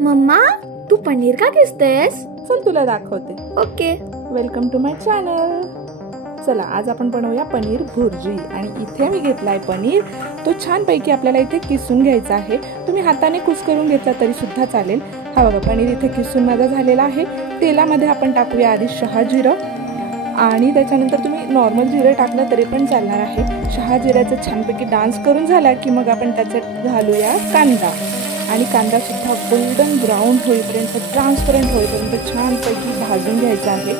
Mamma, तू पनीर का किसतेस? चल तुला दाखवते. Okay. Welcome to my channel. चला आज आपण बनवूया पनीर भुर्जी. आणि इथे मी घेतलाय पनीर. तो छानपैकी आपल्याला इथे किसून घ्यायचा आहे. तुम्ही हाताने कुस्करून घेतला तरी सुद्धा चालेल. हा बघा पनीर इथे किसून माझा झालेला आहे. तेलामध्ये आपण टाकूया आधी शहाजिरं आणि त्याच्यानंतर तुम्ही नॉर्मल जिरं टाकलं तरी पण चालणार आहे. शहाजिऱ्याचा छानपैकी डान्स करून झाला की मग आपण त्याच्यात घालूया कांदा. आणि कांदा सुद्धा गोल्डन ब्राऊन होईपर्यंत, ट्रान्सपरंट होईपर्यंत छानपैकी भाजून घ्यायचा आहे.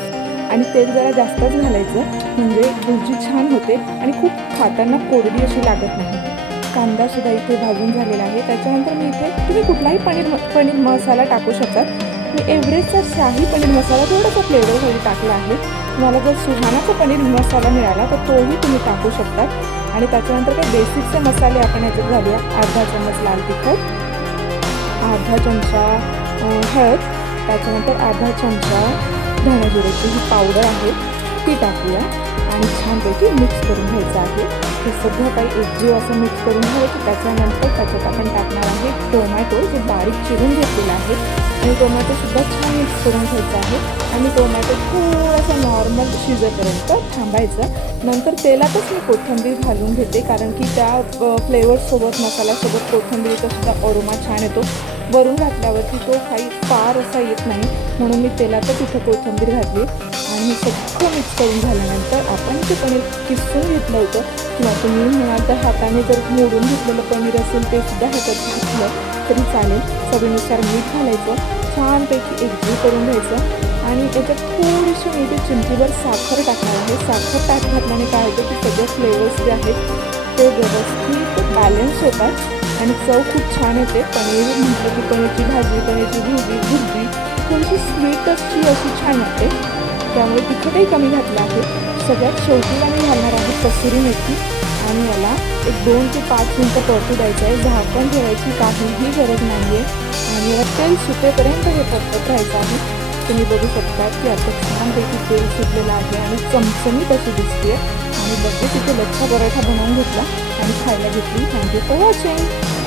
आणि तेल जरा जास्तच घालायचं म्हणजे भुर्जी छान होते आणि खूप खाताना कोरडी अशी लागत नाही. कांदा सुद्धा इथे भाजून झालेला आहे. त्याच्यानंतर मी इथे तुम्ही कुठलाही पनीर मसाला टाकू शकतात. मी एव्हरेस्टचा शाही पनीर मसाला थोडासा फ्लेवरसाठी टाकला आहे. तुम्हाला जर सुहानाचा पनीर मसाला मिळाला तर तोही तुम्ही टाकू शकतात. आणि त्याच्यानंतर काही बेसिकचे मसाले आपण याच्यात घालूया. अर्धा चमच लाल तिखट, अर्धा चमचा हळद, त्याच्यानंतर अर्धा चमचा धण्याजिऱ्याची ही पावडर आहे ती टाकूया. आणि छानपैकी मिक्स करून घ्यायचं आहे. हे सगळं काही एकजीव असं मिक्स करून घ्यायचं. त्याच्यानंतर त्याच्यात आपण टाकणार आहे टोमॅटो जे बारीक चिरून घेतलेला आहे. आणि टोमॅटोसुद्धा छान मिक्स करून घ्यायचं आहे. आणि टोमॅटो थोडासा नॉर्मल शिजेपर्यंत थांबायचं. नंतर तेलातच मी कोथिंबीर घालून घेते कारण की त्या फ्लेवरसोबत मसाल्यासोबत कोथिंबीरीचा सुद्धा अरोमा छान येतो. वरून घातल्यावरती तो काही फार असा येत नाही म्हणून मी तेलातच इथं कोथिंबीर घातली. आणि हे सगळं मिक्स करून झाल्यानंतर आपण ते पनीर किसून घेतलं होतं किंवा तुम्ही म्हणाल तर हाताने जर मोडून घेतलेलं पनीर असेल ते सुद्धा ह्याच्यात घातलं तरी चालेल. चवीनुसार मीठ घालायचं, छानपैकी एकजीव करून घ्यायचं. आणि त्याच्यात थोडीशी मी चिमटीभर साखर टाकणार आहे. साखर घातल्याने काय होतं की सगळे फ्लेवर्स जे आहेत ते व्यवस्थित बॅलन्स होतात आणि चव खूप छान येते. पनीर म्हटलं की पनीरची भाजी, पनीरची भुर्जी थोडीशी स्वीट अशी छान होते. त्यामुळे तिखटही कमी घातलं आहे. सगळ्यात शेवटीला मी घालणार आहे कसुरी मेथी. आणि याला एक 2 ते 5 मिनटं परतू द्यायचं आहे. झाकण ठेवायची काहीही गरज नाही आहे. आणि याला तेल सुटेपर्यंत हे परतत राहायचं आहे. तुम्ही बघू शकता की आता छानपैकी तेल सुटलेलं आहे आणि चमचमीत अशी दिसते. आणि लगेच इथे लच्छा पराठा बनवून घेतला आणि खायला घेतली. Thank you for watching.